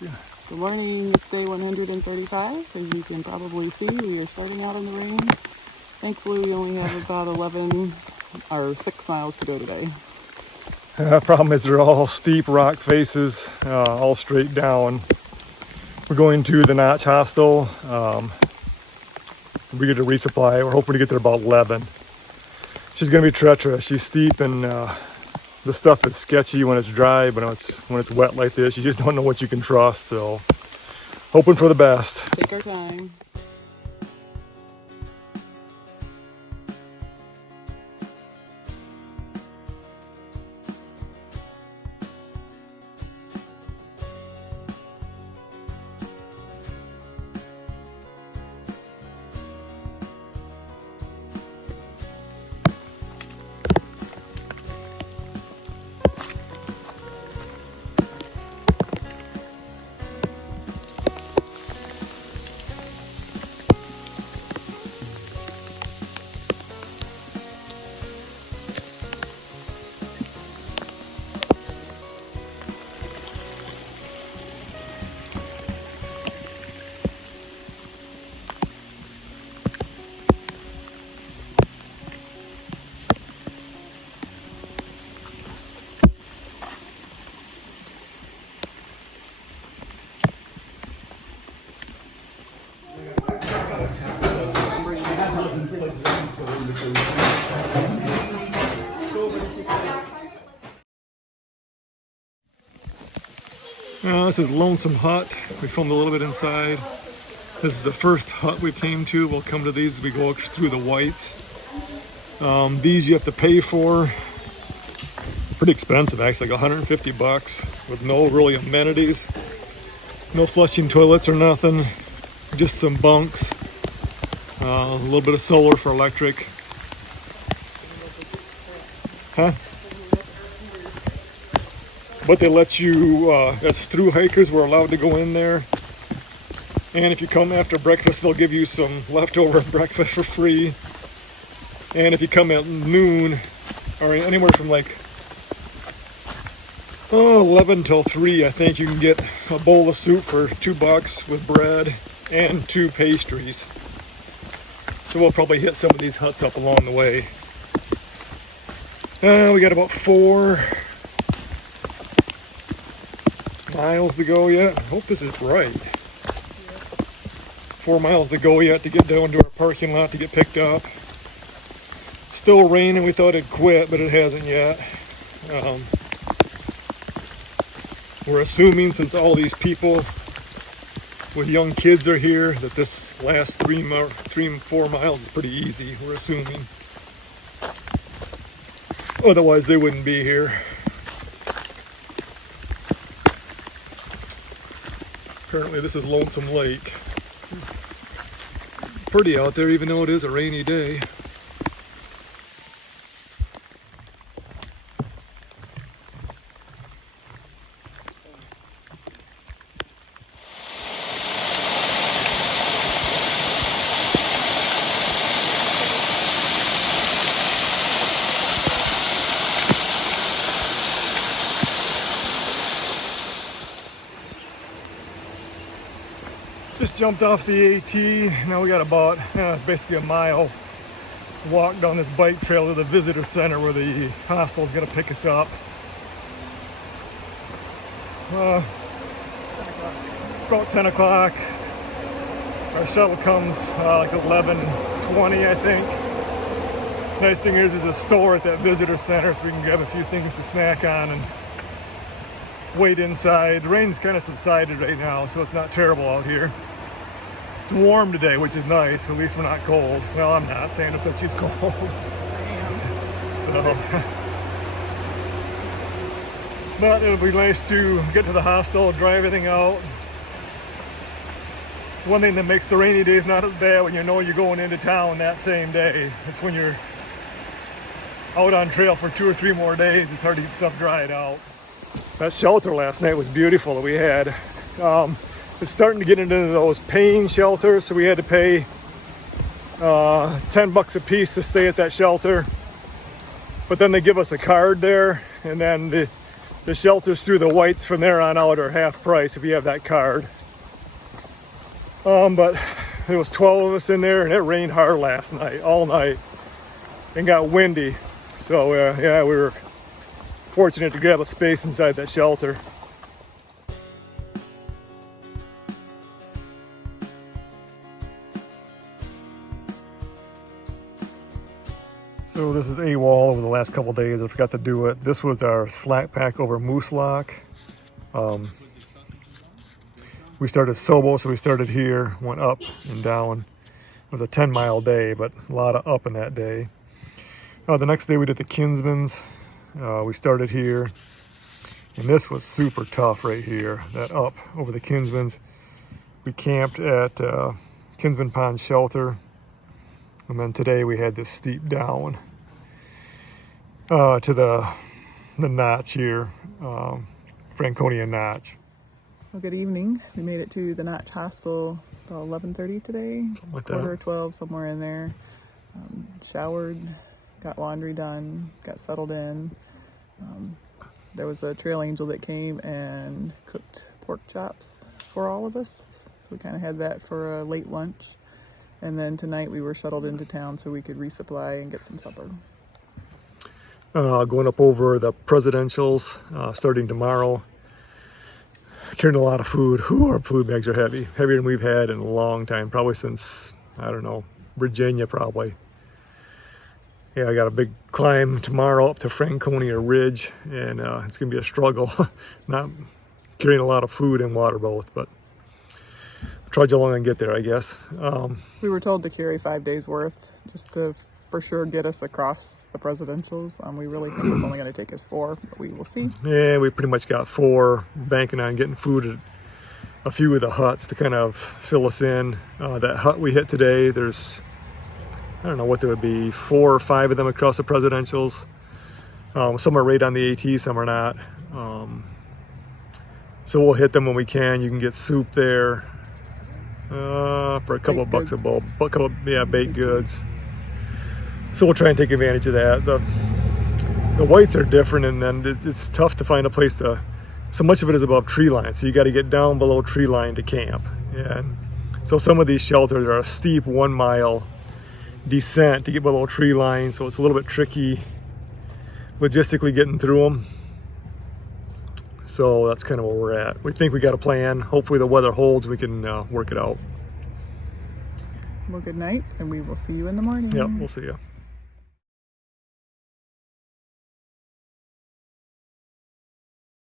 Yeah. Good morning, it's day 135. As you can probably see, we are starting out in the rain. Thankfully, we only have about 11 or 6 miles to go today. Problem is they're all steep rock faces, all straight down. We're going to the Notch hostel. We get a resupply. We're hoping to get there about 11. She's gonna be treacherous. She's steep and the stuff is sketchy when it's dry, but when it's wet like this, you just don't know what you can trust. So hoping for the best. Take our time. This is Lonesome Hut. We filmed a little bit inside. This is the first hut we came to. We'll come to these as we go through the whites. These you have to pay for. Pretty expensive actually, like 150 bucks with no really amenities. No flushing toilets or nothing. Just some bunks. A little bit of solar for electric. Huh? But they let you, that's through hikers, we're allowed to go in there. And if you come after breakfast, they'll give you some leftover breakfast for free. And if you come at noon, or anywhere from like 11 till 3, I think you can get a bowl of soup for $2 with bread and 2 pastries. So we'll probably hit some of these huts up along the way. We got about 4 miles to go yet. I hope this is right. 4 miles to go yet to get down to our parking lot to get picked up. Still raining. We thought it'd quit, but it hasn't yet. We're assuming, since all these people with young kids are here, that this last 3 and 4 miles is pretty easy. We're assuming. Otherwise, they wouldn't be here. Apparently, this is Lonesome Lake. Pretty out there, even though it is a rainy day. Just jumped off the AT. Now we got about basically a mile walk down this bike trail to the visitor center where the hostel is going to pick us up. About 10 o'clock. Our shuttle comes like 11:20, I think. Nice thing is there's a store at that visitor center, so we can grab a few things to snack on and wait inside. The rain's kind of subsided right now, so it's not terrible out here. It's warm today, which is nice. At least we're not cold. Well, I'm not. Sandra said she's cold. So, but it'll be nice to get to the hostel, dry everything out. It's one thing that makes the rainy days not as bad when you know you're going into town that same day. It's when you're out on trail for 2 or 3 more days, it's hard to get stuff dried out. That shelter last night was beautiful that we had. It's starting to get into those paying shelters, so we had to pay $10 a piece to stay at that shelter. But then they give us a card there, and then The shelters through the whites from there on out are half price if you have that card. But there was 12 of us in there, and it rained hard last night, all night, and got windy. So yeah, we were fortunate to grab a space inside that shelter. So this is AWOL over the last couple days. I forgot to do it. This was our slack pack over Moose Lock. We started SOBO, so we started here, went up and down. It was a 10-mile day, but a lot of up in that day. The next day we did the Kinsmans. We started here, and this was super tough right here, that up over the Kinsmans. We camped at Kinsman Pond Shelter. And then today we had this steep down to the notch here, Franconia Notch. Well, good evening. We made it to the Notch hostel about 11:30 today. Something like Quarter that. 12, somewhere in there. Showered, got laundry done, got settled in. There was a trail angel that came and cooked pork chops for all of us. So we kind of had that for a late lunch. And then tonight we were shuttled into town so we could resupply and get some supper. Going up over the presidentials starting tomorrow. Carrying a lot of food. Our food bags are heavy. Heavier than we've had in a long time. Probably since, I don't know, Virginia probably. Yeah, I got a big climb tomorrow up to Franconia Ridge, and it's going to be a struggle. Not carrying a lot of food and water both, but trudge along and get there, I guess. We were told to carry 5 days worth just to for sure get us across the presidentials. We really think it's only going to take us 4, but we will see. Yeah, we pretty much got 4, banking on getting food at a few of the huts to kind of fill us in. That hut we hit today, there's, I don't know what there would be, 4 or 5 of them across the presidentials. Some are right on the AT, some are not. So we'll hit them when we can. You can get soup there. For a couple of bucks a bowl, baked goods. So we'll try and take advantage of that. The whites are different, and then it's tough to find a place to. So much of it is above tree line, so you got to get down below tree line to camp. And so some of these shelters are a steep 1-mile descent to get below tree line, so it's a little bit tricky logistically getting through them. So that's kind of where we're at. We think we got a plan. Hopefully the weather holds, we can work it out. Well, good night, and we will see you in the morning. Yeah, we'll see you.